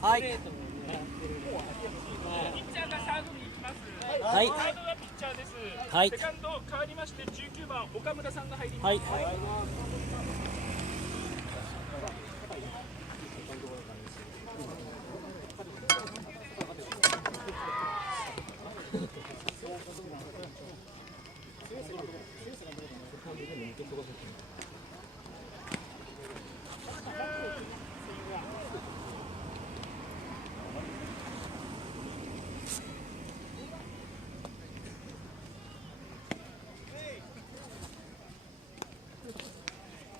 はい。ピッチャーがサードに行きます。はい。サードがピッチャーです。はい。セカンド変わりまして19番岡村さんが入ります。はい。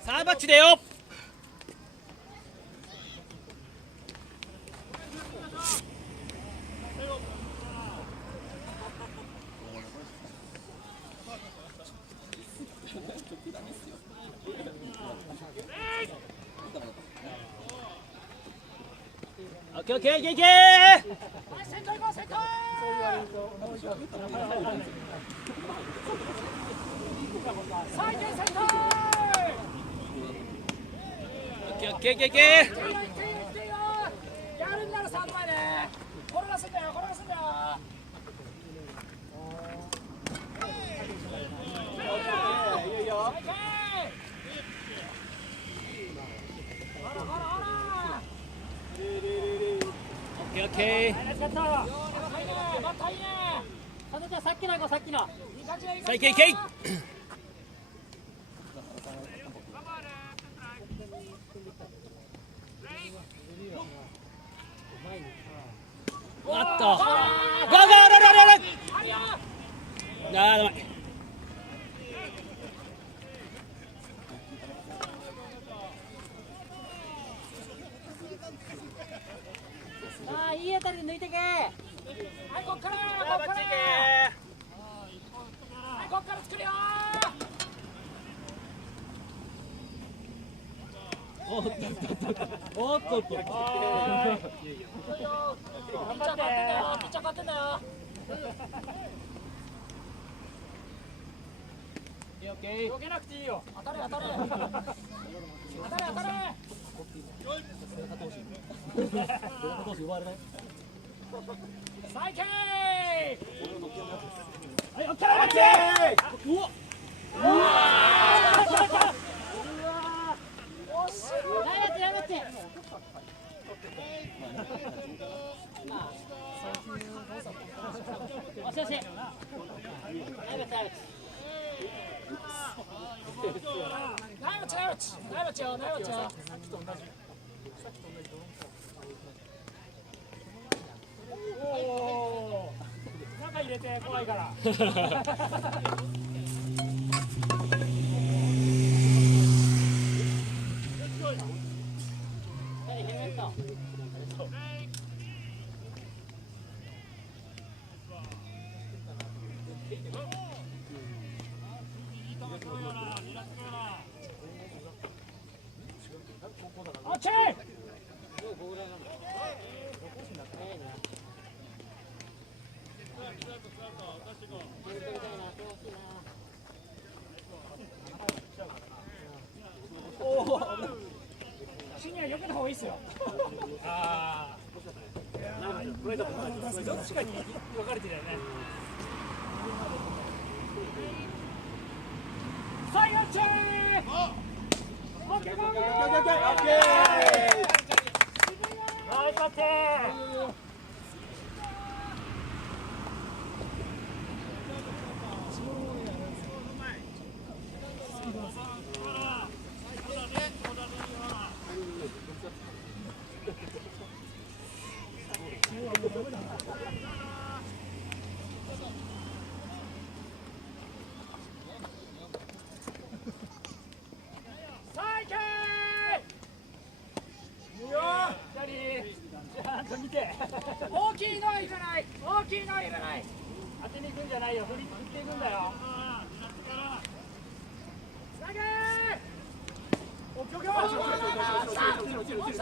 さあバッチだよ。オッケーオッケーいけいけー。先頭行こう先頭。さあ行け先頭。オッケーオッケーいけいけやるんなら3枚で転がすんだよ転がすんだよ。いいよ。ほらほらほら。オッケーオッケー。ナイスカット。バッターいいね。さあさっきの行こうさっきの。いい感じいいさあ感じ。いけいけい。あっと。ゴーゴーゴーゴーゴー。あるよ。あーだめ。ああいい当たりで抜いてけ。はいこっからこっから。はいこっから作るよ。おっとおっとおっとおっと。ピッチャー勝ってんだよピッチャー勝ってんだよ。避けなくていいよ。当たれ当たれ当たれ当たれ。さあいけー。はいオッケー。うわ惜しい。ナイバッチおしよし。ナイバッチナイバッチ。ナイバッチナイバッチナイバッチよナイバッチよ。おー中入れて怖いから。オッケー。シニア避けた方がいいっすよ。ああ。どっちかに分かれてるよね。さあ、よっちゃー。オッケーオッケーオッケーオッケーオッケー。はい、勝って。大きいのはいらない。大きいのはいらない。当てに行くんじゃないよ。振っていくんだよ。つなげー。オッケーオッケー。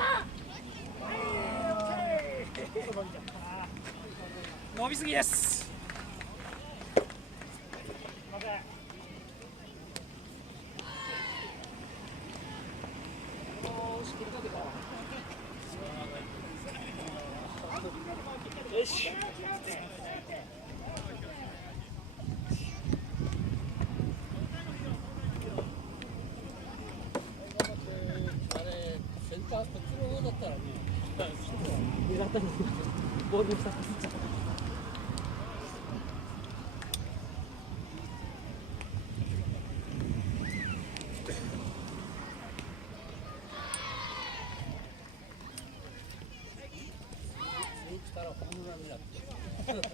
伸びすぎです。すいません。おーし、切りかけた。し。あれセンターこっちの方だったらね狙ったんですけど、ボールの下かすっちゃった。打ったらホームランになって人の真っ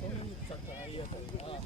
正面に打っちゃったらいいやつだな。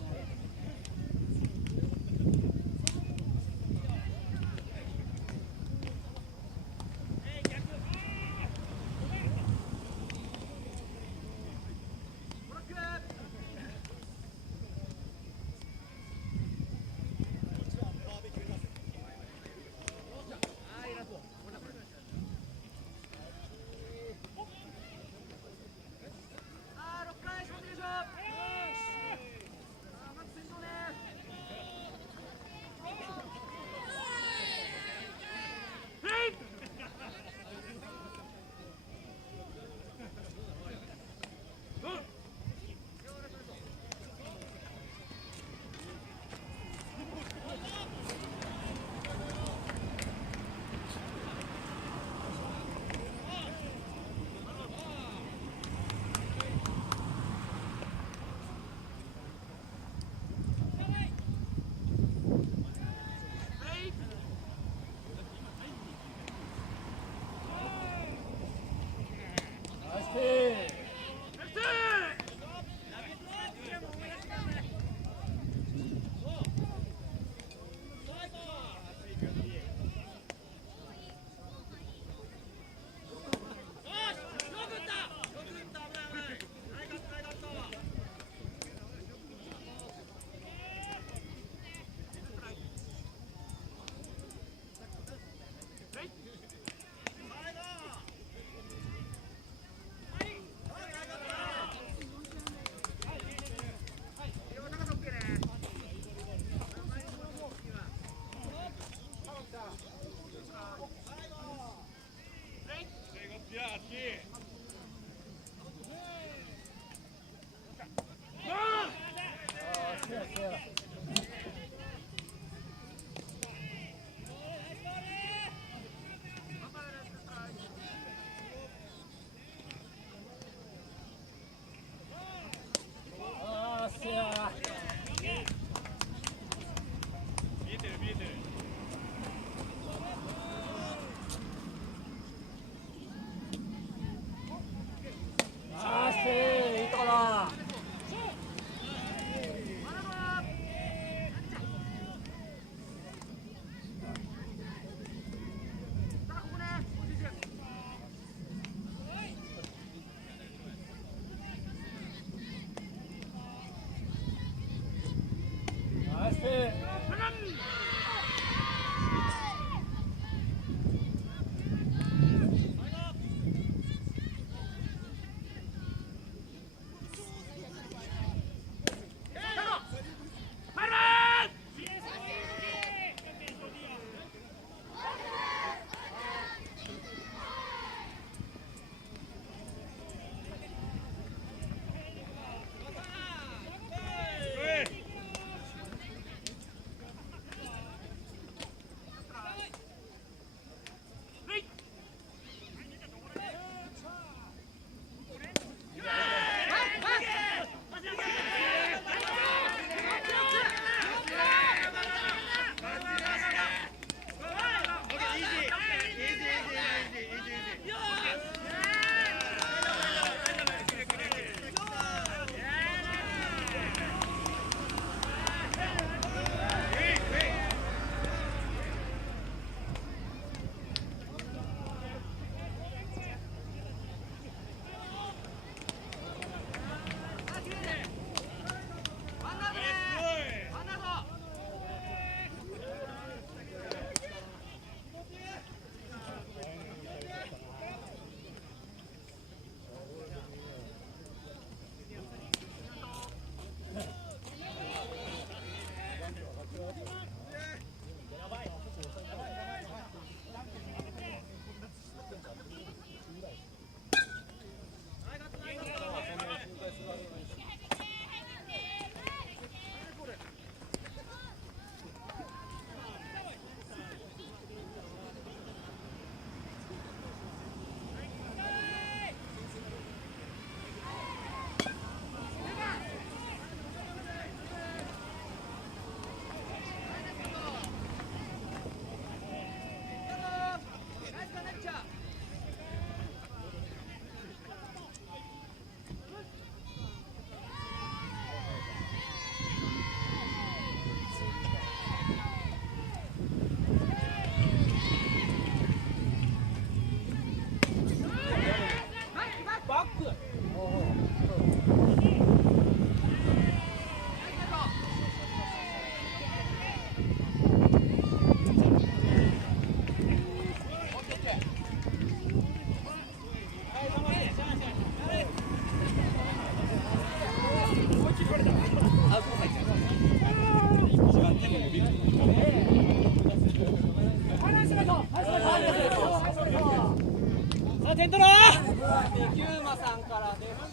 点取ろう。キューマさんからです。